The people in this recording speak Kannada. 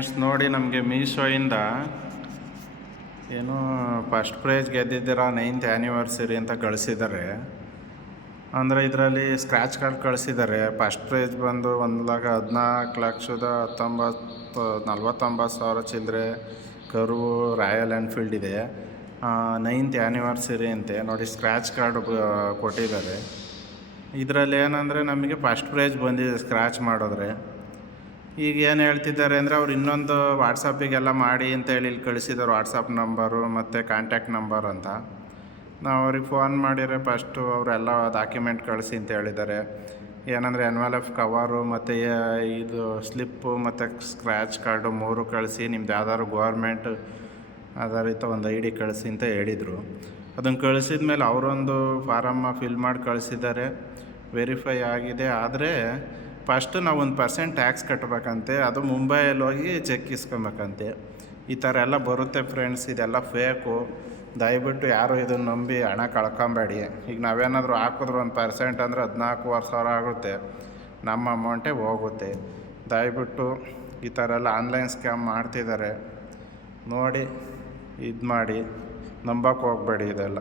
ಫ್ರೆಂಡ್ಸ್ ನೋಡಿ, ನಮಗೆ ಮೀಶೋಯಿಂದ ಏನು ಫಸ್ಟ್ ಪ್ರೈಜ್ ಗೆದ್ದಿದ್ದೀರಾ 9th ಆ್ಯನಿವರ್ಸರಿ ಅಂತ ಕಳಿಸಿದ್ದಾರೆ. ಅಂದರೆ ಇದರಲ್ಲಿ ಸ್ಕ್ರ್ಯಾಚ್ ಕಾರ್ಡ್ ಕಳಿಸಿದ್ದಾರೆ. ಫಸ್ಟ್ ಪ್ರೈಜ್ ಬಂದು 1,14,49,49 ಚಿಲ್ಲರೆ ಕರು ರಾಯಲ್ ಎನ್ಫೀಲ್ಡ್ ಇದೆ. 9th ಆ್ಯನಿವರ್ಸರಿ ಅಂತೆ ನೋಡಿ, ಸ್ಕ್ರ್ಯಾಚ್ ಕಾರ್ಡ್ ಕೊಟ್ಟಿದ್ದಾರೆ. ಇದರಲ್ಲಿ ಏನಂದರೆ ನಮಗೆ ಫಸ್ಟ್ ಪ್ರೈಜ್ ಬಂದಿದೆ ಸ್ಕ್ರ್ಯಾಚ್ ಮಾಡಿದ್ರೆ. ಈಗ ಏನು ಹೇಳ್ತಿದ್ದಾರೆ ಅಂದರೆ, ಅವ್ರು ಇನ್ನೊಂದು ವಾಟ್ಸಪ್ಪಿಗೆಲ್ಲ ಮಾಡಿ ಅಂತೇಳಿ ಇಲ್ಲಿ ಕಳಿಸಿದ್ದಾರೆ, ವಾಟ್ಸಪ್ ನಂಬರು ಮತ್ತು ಕಾಂಟ್ಯಾಕ್ಟ್ ನಂಬರ್ ಅಂತ. ನಾವು ಅವ್ರಿಗೆ ಫೋನ್ ಮಾಡಿದರೆ ಫಸ್ಟು ಅವರೆಲ್ಲ ಡಾಕ್ಯುಮೆಂಟ್ ಕಳಿಸಿ ಅಂತ ಹೇಳಿದ್ದಾರೆ. ಏನಂದರೆ NLF ಕವರು ಮತ್ತು ಇದು ಸ್ಲಿಪ್ಪು ಮತ್ತು ಸ್ಕ್ರ್ಯಾಚ್ ಕಾರ್ಡು 3 ಕಳಿಸಿ, ನಿಮ್ದು ಯಾವ್ದಾದ್ರು ಗೋರ್ಮೆಂಟ್ ಆಧಾರಿತ ಒಂದು ID ಕಳಿಸಿ ಅಂತ ಹೇಳಿದರು. ಅದನ್ನು ಕಳಿಸಿದ ಮೇಲೆ ಅವರೊಂದು ಫಾರಮ್ಮ ಫಿಲ್ ಮಾಡಿ ಕಳಿಸಿದ್ದಾರೆ. ವೆರಿಫೈ ಆಗಿದೆ. ಆದರೆ ಫಸ್ಟು ನಾವು 1% ಟ್ಯಾಕ್ಸ್ ಕಟ್ಟಬೇಕಂತೆ. ಅದು ಮುಂಬೈಯಲ್ಲಿ ಹೋಗಿ ಚೆಕ್ ಇಸ್ಕೊಬೇಕಂತೆ. ಈ ಥರ ಎಲ್ಲ ಬರುತ್ತೆ ಫ್ರೆಂಡ್ಸ್. ಇದೆಲ್ಲ ಫೇಕು. ದಯವಿಟ್ಟು ಯಾರು ಇದನ್ನು ನಂಬಿ ಹಣ ಕಳ್ಕೊಬೇಡಿ. ಈಗ ನಾವೇನಾದರೂ ಹಾಕಿದ್ರು 1% ಅಂದರೆ 14,500 ಆಗುತ್ತೆ. ನಮ್ಮ ಅಮೌಂಟೇ ಹೋಗುತ್ತೆ. ದಯವಿಟ್ಟು ಈ ಥರ ಎಲ್ಲ ಆನ್ಲೈನ್ ಸ್ಕ್ಯಾಮ್ ಮಾಡ್ತಿದ್ದಾರೆ. ನೋಡಿ, ಇದು ಮಾಡಿ ನಂಬಕ್ಕೆ ಹೋಗಬೇಡಿ ಇದೆಲ್ಲ.